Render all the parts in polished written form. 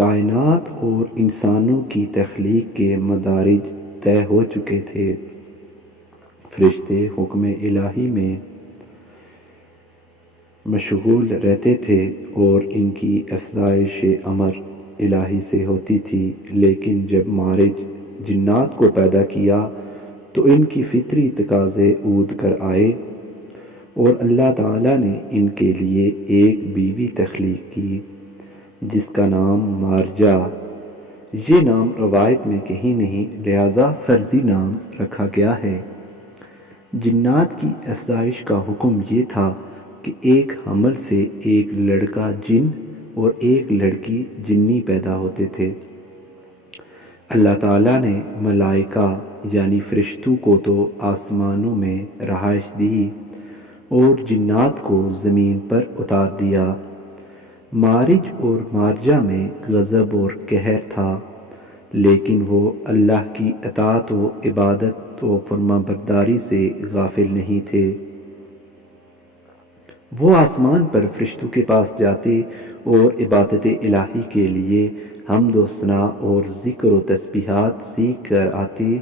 کائنات اور انسانوں کی تخلیق کے مدارج طے ہو چکے تھے۔ فرشتے حکم الہی میں مشغول رہتے تھے اور ان کی افزائش امر الہی سے ہوتی تھی، لیکن جب مارج جنات کو پیدا کیا تو ان کی فطری تقاضے عود کر آئے اور اللہ تعالیٰ نے ان کے لیے ایک بیوی تخلیق کی جس کا نام مارجہ۔ یہ نام روایت میں کہیں نہیں، لہذا فرضی نام رکھا گیا ہے۔ جنات کی افزائش کا حکم یہ تھا کہ ایک حمل سے ایک لڑکا جن اور ایک لڑکی جنی پیدا ہوتے تھے۔ اللہ تعالیٰ نے ملائکہ یعنی فرشتوں کو تو آسمانوں میں رہائش دی اور جنات کو زمین پر اتار دیا۔ مارج اور مارجہ میں غضب اور قہر تھا، لیکن وہ اللہ کی اطاعت و عبادت و فرما برداری سے غافل نہیں تھے۔ وہ آسمان پر فرشتوں کے پاس جاتے اور عبادت الہی کے لیے حمد و ثنا اور ذکر و تسبیحات سیکھ کر آتے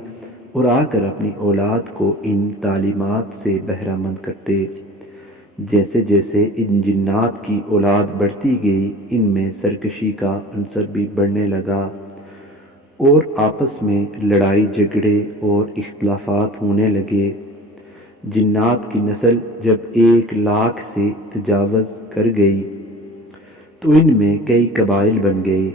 اور آ کر اپنی اولاد کو ان تعلیمات سے بہرہ مند کرتے۔ جیسے جیسے ان جنات کی اولاد بڑھتی گئی، ان میں سرکشی کا عنصر بھی بڑھنے لگا اور آپس میں لڑائی جھگڑے اور اختلافات ہونے لگے۔ جنات کی نسل جب 1,00,000 سے تجاوز کر گئی تو ان میں کئی قبائل بن گئے۔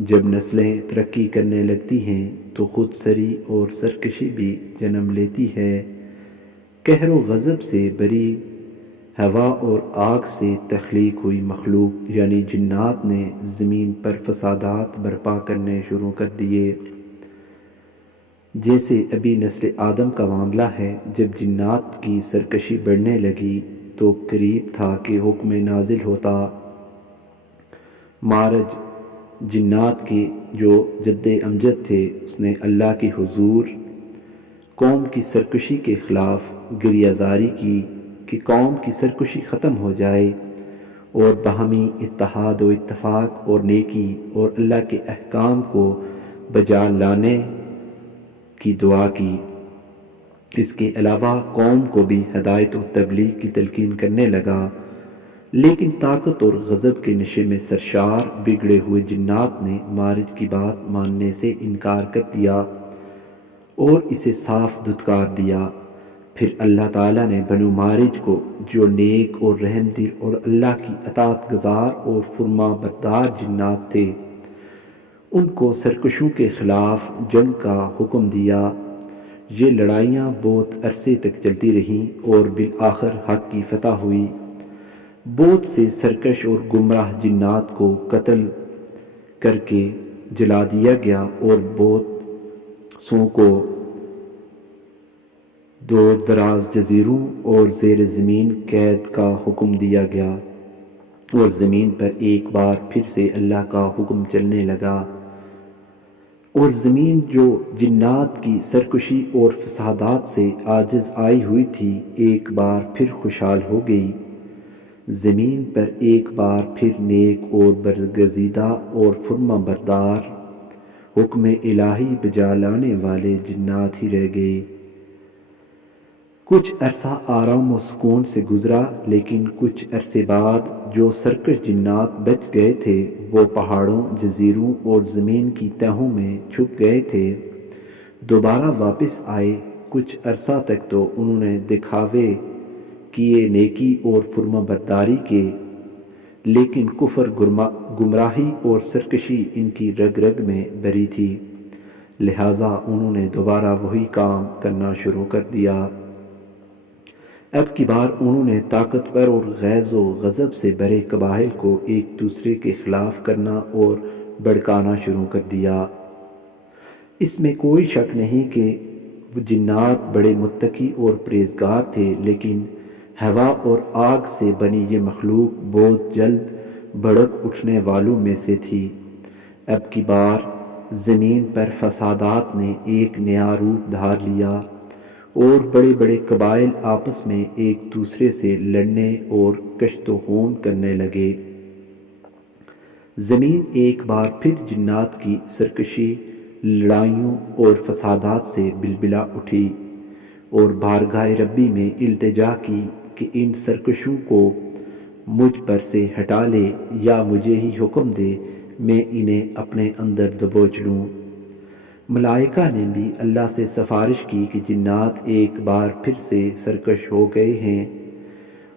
جب نسلیں ترقی کرنے لگتی ہیں تو خود سری اور سرکشی بھی جنم لیتی ہے۔ قہر و غضب سے بری ہوا اور آگ سے تخلیق ہوئی مخلوق یعنی جنات نے زمین پر فسادات برپا کرنے شروع کر دیے۔ جیسے ابھی نسل آدم کا معاملہ ہے، جب جنات کی سرکشی بڑھنے لگی تو قریب تھا کہ حکم نازل ہوتا۔ مارج جنات کے جو جد امجد تھے، اس نے اللہ کے حضور قوم کی سرکشی کے خلاف گریہ زاری کی کہ قوم کی سرکشی ختم ہو جائے اور باہمی اتحاد و اتفاق اور نیکی اور اللہ کے احکام کو بجا لانے کی دعا کی۔ اس کے علاوہ قوم کو بھی ہدایت و تبلیغ کی تلقین کرنے لگا، لیکن طاقت اور غضب کے نشے میں سرشار بگڑے ہوئے جنات نے مارج کی بات ماننے سے انکار کر دیا اور اسے صاف دھتکار دیا۔ پھر اللہ تعالیٰ نے بنو مارج کو، جو نیک اور رحم دل اور اللہ کی اطاعت گزار اور فرما بردار جنات تھے، ان کو سرکشوں کے خلاف جنگ کا حکم دیا۔ یہ لڑائیاں بہت عرصے تک چلتی رہیں اور بالآخر حق کی فتح ہوئی۔ بہت سے سرکش اور گمراہ جنات کو قتل کر کے جلا دیا گیا اور بہت سوں کو دور دراز جزیروں اور زیر زمین قید کا حکم دیا گیا اور زمین پر ایک بار پھر سے اللہ کا حکم چلنے لگا، اور زمین جو جنات کی سرکشی اور فسادات سے عاجز آئی ہوئی تھی ایک بار پھر خوشحال ہو گئی۔ زمین پر ایک بار پھر نیک اور برگزیدہ اور فرما بردار حکم الہی بجا لانے والے جنات ہی رہ گئے۔ کچھ عرصہ آرام و سکون سے گزرا، لیکن کچھ عرصے بعد جو سرکش جنات بچ گئے تھے وہ پہاڑوں، جزیروں اور زمین کی تہوں میں چھپ گئے تھے، دوبارہ واپس آئے۔ کچھ عرصہ تک تو انہوں نے دکھاوے کیے، نیکی اور فرما برداری کے، لیکن کفر، گمراہی اور سرکشی ان کی رگ رگ میں بھری تھی، لہٰذا انہوں نے دوبارہ وہی کام کرنا شروع کر دیا۔ اب کی بار انہوں نے طاقتور اور غیظ و غضب سے بھرے قبائل کو ایک دوسرے کے خلاف کرنا اور بھڑکانا شروع کر دیا۔ اس میں کوئی شک نہیں کہ وہ جنات بڑے متقی اور پرہیزگار تھے، لیکن ہوا اور آگ سے بنی یہ مخلوق بہت جلد بھڑک اٹھنے والوں میں سے تھی۔ اب کی بار زمین پر فسادات نے ایک نیا روپ دھار لیا اور بڑے بڑے قبائل آپس میں ایک دوسرے سے لڑنے اور کشت و خون کرنے لگے۔ زمین ایک بار پھر جنات کی سرکشی، لڑائیوں اور فسادات سے بلبلا اٹھی اور بارگاہ ربی میں التجا کی کہ ان سرکشوں کو مجھ پر سے ہٹا لے یا مجھے ہی حکم دے میں انہیں اپنے اندر دبوچ لوں۔ ملائکہ نے بھی اللہ سے سفارش کی کہ جنات ایک بار پھر سے سرکش ہو گئے ہیں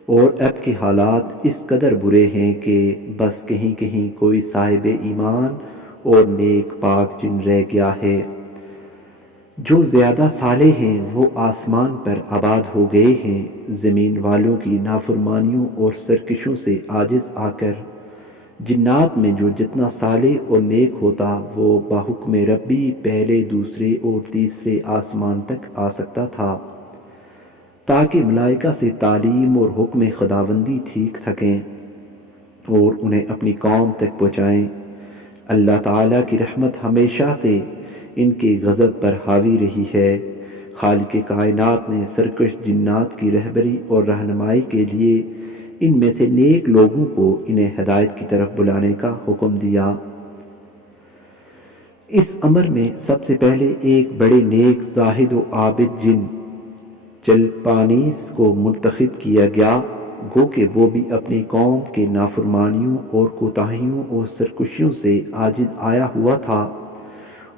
اور اب کے حالات اس قدر برے ہیں کہ بس کہیں کہیں کوئی صاحب ایمان اور نیک پاک جن رہ گیا ہے۔ جو زیادہ صالح ہیں وہ آسمان پر آباد ہو گئے ہیں، زمین والوں کی نافرمانیوں اور سرکشوں سے عاجز آ کر جنات میں جو جتنا صالح اور نیک ہوتا وہ بحکم ربی پہلے، دوسرے اور تیسرے آسمان تک آ سکتا تھا تاکہ ملائکہ سے تعلیم اور حکم خداوندی سیکھ سکیں اور انہیں اپنی قوم تک پہنچائیں۔ اللہ تعالیٰ کی رحمت ہمیشہ سے ان کے غضب پر حاوی رہی ہے۔ خالق کائنات نے سرکش جنات کی رہبری اور رہنمائی کے لیے ان میں سے نیک لوگوں کو انہیں ہدایت کی طرف بلانے کا حکم دیا۔ اس امر میں سب سے پہلے ایک بڑے نیک زاہد و عابد جن چلپانیس کو منتخب کیا گیا، گو کہ وہ بھی اپنی قوم کے نافرمانیوں اور کوتاہیوں اور سرکشیوں سے عاجز آیا ہوا تھا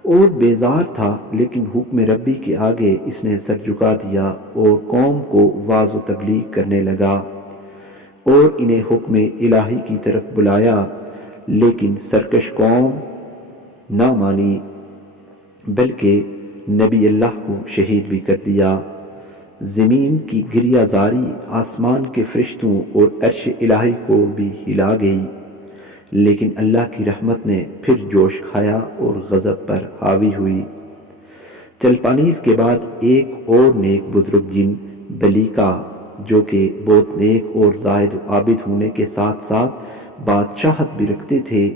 اور بیزار تھا، لیکن حکم ربی کے آگے اس نے سر جھکا دیا اور قوم کو واعظ و تبلیغ کرنے لگا اور انہیں حکم الہی کی طرف بلایا، لیکن سرکش قوم نہ مانی بلکہ نبی اللہ کو شہید بھی کر دیا۔ زمین کی گریہ زاری آسمان کے فرشتوں اور عرش الہی کو بھی ہلا گئی، لیکن اللہ کی رحمت نے پھر جوش کھایا اور غضب پر حاوی ہوئی۔ چلپانیس کے بعد ایک اور نیک بزرگ جن بلیکا، جو کہ بہت نیک اور زاہد و عابد ہونے کے ساتھ ساتھ بادشاہت بھی رکھتے تھے،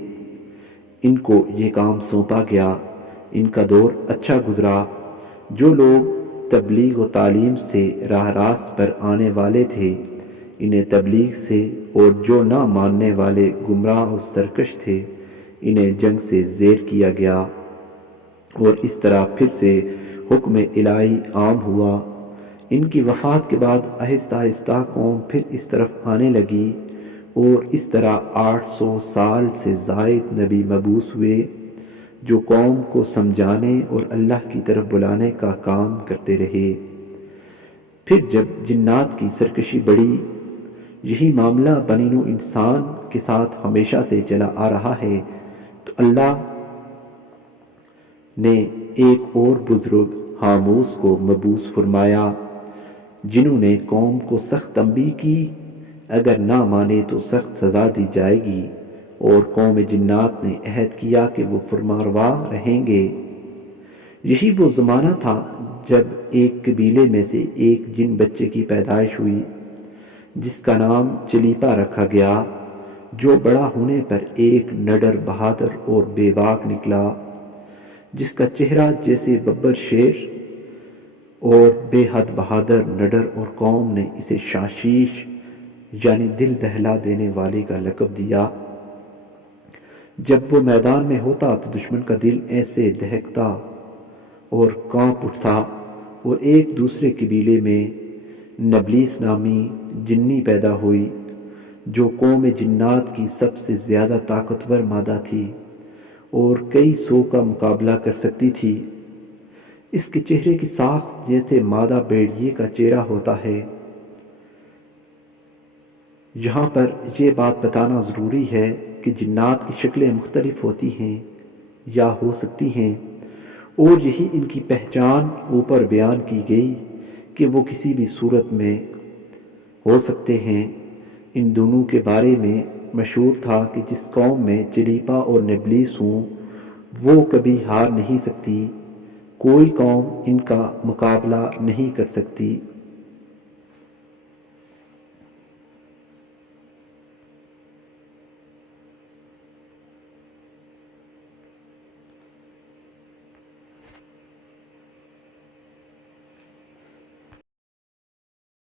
ان کو یہ کام سونپا گیا۔ ان کا دور اچھا گزرا۔ جو لوگ تبلیغ و تعلیم سے راہ راست پر آنے والے تھے انہیں تبلیغ سے، اور جو نہ ماننے والے گمراہ و سرکش تھے انہیں جنگ سے زیر کیا گیا، اور اس طرح پھر سے حکم الہی عام ہوا۔ ان کی وفات کے بعد آہستہ آہستہ قوم پھر اس طرف آنے لگی اور اس طرح 800 سال سے زائد نبی مبعوث ہوئے جو قوم کو سمجھانے اور اللہ کی طرف بلانے کا کام کرتے رہے۔ پھر جب جنات کی سرکشی بڑھی، یہی معاملہ بنی نوع انسان کے ساتھ ہمیشہ سے چلا آ رہا ہے، تو اللہ نے ایک اور بزرگ ہاموس کو مبعوث فرمایا، جنہوں نے قوم کو سخت تنبیہ کی اگر نہ مانے تو سخت سزا دی جائے گی، اور قوم جنات نے عہد کیا کہ وہ فرمانروا رہیں گے۔ یہی وہ زمانہ تھا جب ایک قبیلے میں سے ایک جن بچے کی پیدائش ہوئی جس کا نام چلیپا رکھا گیا، جو بڑا ہونے پر ایک نڈر بہادر اور بے باک نکلا، جس کا چہرہ جیسے ببر شیر اور بے حد بہادر نڈر، اور قوم نے اسے شاشیش یعنی دل دہلا دینے والے کا لقب دیا۔ جب وہ میدان میں ہوتا تو دشمن کا دل ایسے دہکتا اور کانپ اٹھتا، اور ایک دوسرے قبیلے میں نبلیس نامی جنی پیدا ہوئی جو قوم جنات کی سب سے زیادہ طاقتور مادہ تھی اور کئی 100 کا مقابلہ کر سکتی تھی۔ اس کے چہرے کی ساخت جیسے مادہ بھیڑیے کا چہرہ ہوتا ہے۔ یہاں پر یہ بات بتانا ضروری ہے کہ جنات کی شکلیں مختلف ہوتی ہیں یا ہو سکتی ہیں، اور یہی ان کی پہچان اوپر بیان کی گئی کہ وہ کسی بھی صورت میں ہو سکتے ہیں۔ ان دونوں کے بارے میں مشہور تھا کہ جس قوم میں چلیپا اور نبلیس ہوں وہ کبھی ہار نہیں سکتی، کوئی قوم ان کا مقابلہ نہیں کر سکتی۔